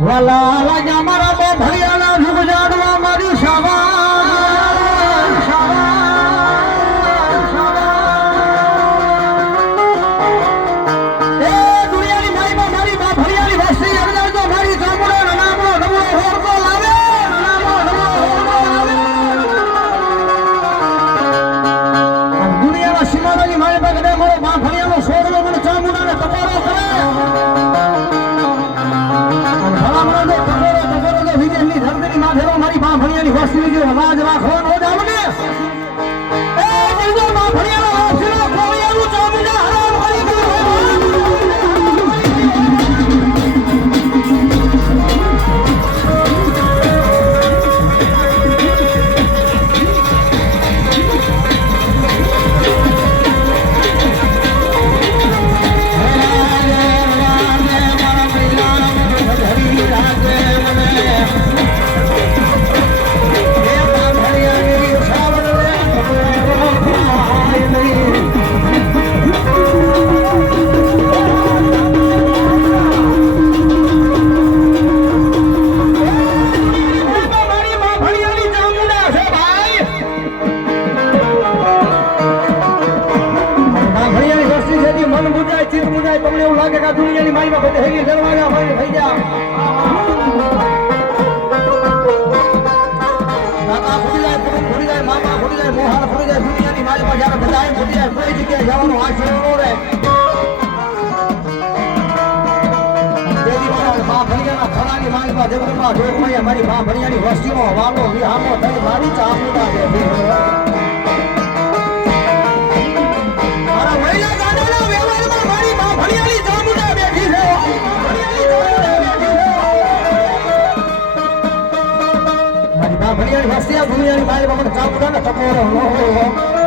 વાલા રાજા મારા બો ભરિયાના જુગ જાડવા મારી શાવા અવાજ રાખો નો જાવ ને એ જલ્દો માં ભણિયાનો વાસલો કોળિયાનું ચામુંડા હરામ કરી દો દુનિયાની માઈમાં બધે હેલી દરવાજા હોય થઈ જા દાદા ફૂટી જાય મામા ફૂટી જાય મોહાર ફૂટી જાય દુનિયાની માઈમાં જ્યારે બધાય ફૂટી જાય કોઈ જગ્યાએ જવાનો આશરો ન રહે દેવી મારા મા ભણિયાના ફળાની માઈમાં દેવરમાં જોગમૈયા મારી મા ભણિયાની વસ્તીનો વાલો વિહામો થઈ મારી ચામુંડા દેવી મારા મહિલા ગાડાના વ્યવહારમાં મારી મા ભણિયાની ચામુંડા બેઠી છે મારી મા ભણિયાની વસ્તી દુનિયાની મારી બાપા ચામુંડાને ટકોરો ન હોય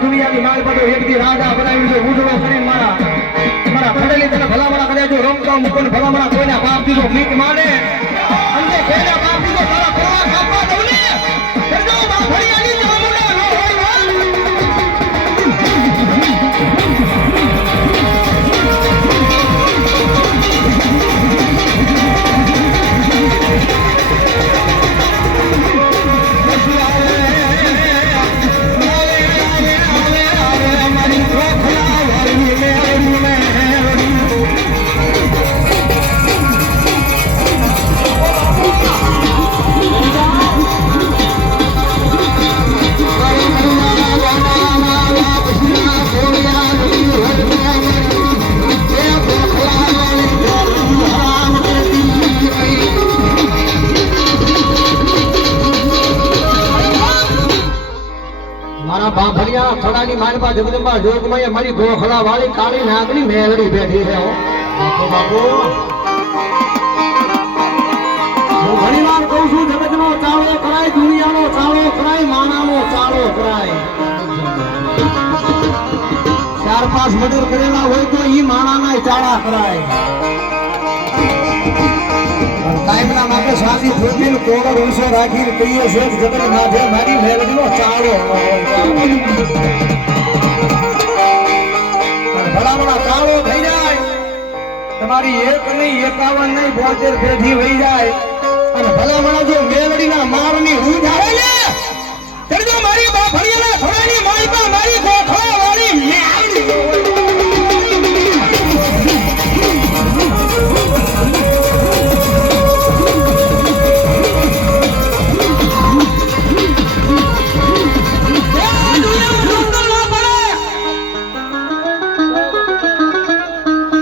દુનિયાની માલ બધો એકથી રાજા બનાવી છે ઉજળો કરીને મારા પડેલી તને ભલામણા કરે જો રમતા મૂકો ભલામણા કોઈના બાપ દીધો મીટ માને અને કોઈના બાપ દીધો તારા કોવા કાપવા દઉં ને કરજો બાફડિયાની ચામુંડા ન હોય દુનિયાની માનપા જગદંબા જોગમાયા મારી ગોખલા વાળી કાળી નાગની મેલડી બેઠી છે હો બાપુ હું ઘણી વાર કહું છું જગતનો ચાળો કરાય દુનિયાનો ચાળો કરાય માણાનો ચાળો કરાય 4-5 મર્ડર કરેલા હોય તો ઈ માણાના ચાળા કરાય કાયમના માટે સાદી ફૂટીન કોગર ઊંચો રાખીને કહીએ છે જગત નાથે મારી મેલડીનો ચાળો ભલામણા ચાળો થઈ જાય તમારી 1 નહીં 51 નહીં 72 પેઢી વહી જાય અને ભલામણા જો મેલડીના મારની ઊંઘ આવે ને ત્યારે જો મારી બા ભણિયાના છોડાની માલપા મારી ગોખો વાળી મેલડી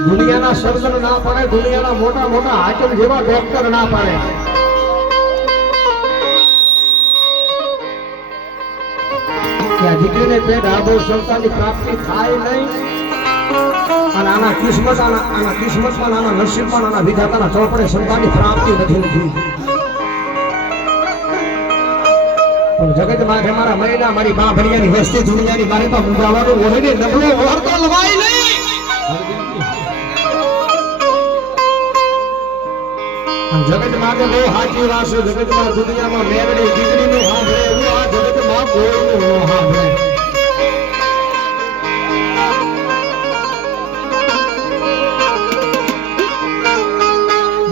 દુનિયાના સર્જન ના પડે દુનિયાના મોટા મોટા હાકમ જેવા ડોક્ટર ના પડે ત્યાં દીકરીને પેટ આબો સંતાનની પ્રાપ્તિ થાય નહીં અને આના કિસ્મતમાં આના નસીબમાં આના વિધાતાના ચોપડે સંતાનની પ્રાપ્તિ નથી થઈ પણ જગત માથે મારા મહિલા મારી બા ભણિયાની વસ્તી દુનિયાની મારી પાસે મુંજાવાનું ઓળીને નબળો ઓળતો લવાય નહીં જગત માટે બહુ સાચી વાત છે જગતમાં દુનિયામાં મેરડી દીકરીનું સાંભળે એવું આ જગતમાં કોઈનું ન સાંભળે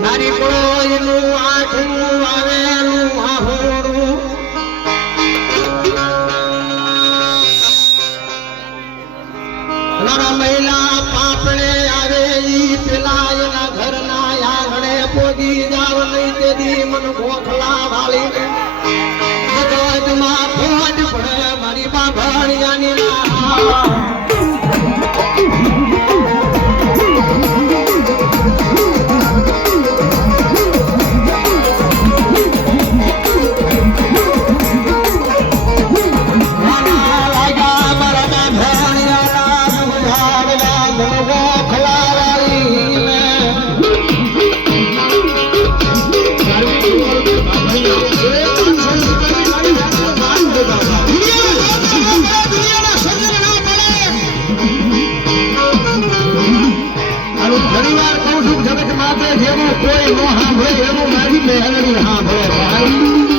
મારી કોઈનું આઠમું આવેલું આહોરું મારા મહિલા પાપડે આવે ઈ પેલા એના ઘરના આંગણે પોગી જાવ નહીં તેદી મન ગોખલા વાળી જગતમાં ફોજ પડે મારી બાભણિયાની કોઈ નો સાંભળે એવું મારી મેલડી સાંભળે ભાઈ